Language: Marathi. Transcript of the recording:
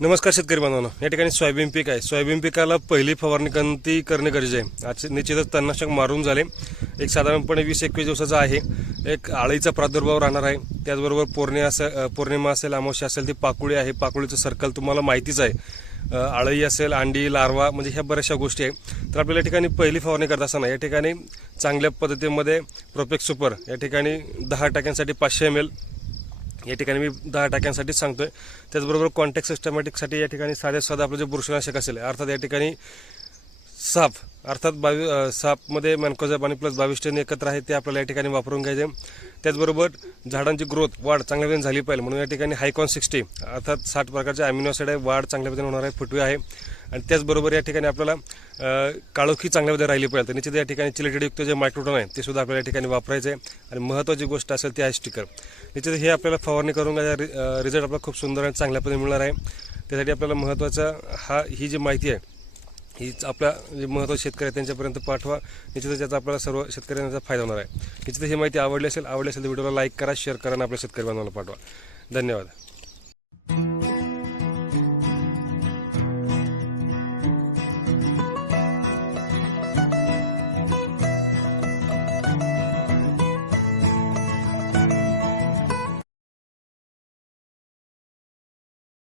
नमस्कार शेतकरी बांधवांनो. या ठिकाणी सोयाबीन पीक आहे. सोयाबीन पिकाला पहिली फवारणी कंती करणे गरजेचे आहे? आज निश्चितच तणनाशक मारून झाले. एक साधारणपणे वीस एकवीस दिवसाचा आहे. एक आळीचा प्रादुर्भाव राहणार आहे. त्याचबरोबर पौर्णिमा असेल पौर्णिमा असेल अमावस्या असेल ती पाकुळी आहे. पाकुळीचं सर्कल तुम्हाला माहितीच आहे. आळई असेल अंडी लार्वा म्हणजे ह्या बऱ्याचशा गोष्टी आहे. तर आपल्याला या ठिकाणी पहिली फवारणी करत असताना या ठिकाणी चांगल्या पद्धतीमध्ये प्रोपेक्स सुपर या ठिकाणी दहा टाक्यांसाठी पाचशे एम एल या ठिकाणी मी दहा टाक्यांसाठी सांगतोय. त्याचबरोबर कॉन्टॅक्ट सिस्टमॅटिकसाठी या ठिकाणी साध्या साधा आपलं जे बुरशीनाशक असेल अर्थात या ठिकाणी साफ अर्थात बावी सापमध्ये मॅनकोझॅब आणि प्लस बावीस टन एकत्र आहे ते आपल्याला या ठिकाणी वापरून घ्यायचे. त्याचबरोबर झाडांची ग्रोथ वाढ चांगल्या पद्धतीने झाली पाहिजे. म्हणून या ठिकाणी हायकॉन सिक्स्टी अर्थात साठ प्रकारचे अमिनो आहे वाढ चांगल्या पद्धतीने होणार आहे फुटवे आहे. आणि त्याचबरोबर या ठिकाणी आपल्याला काळोखी चांगल्या पद्धतीने राहिली पाहिजे. तर निश्चित या ठिकाणी चिलेटेडयुक्त जे मायक्रोटोन आहे ते सुद्धा आपल्याला या ठिकाणी वापरायचे आहे. आणि महत्त्वाची गोष्ट असेल ती आहे स्टिकर. निश्चित हे आपल्याला फवारणी करून घ्यायचा रिझल्ट आपला खूप सुंदर आणि चांगल्या पद्धतीने मिळणार आहे. त्यासाठी आपल्याला महत्त्वाचा हा ही जी माहिती आहे हीच आपल्या जे महत्त्वाचे शेतकरी आहेत त्यांच्यापर्यंत पाठवा. निश्चितच याचा आपल्याला सर्व शेतकऱ्यांचा फायदा होणार आहे. निश्चितच ही माहिती आवडली असेल आवडली असेल तर व्हिडिओला लाईक करा शेअर करा आणि आपल्या शेतकरी बांधवांना पाठवा. धन्यवाद.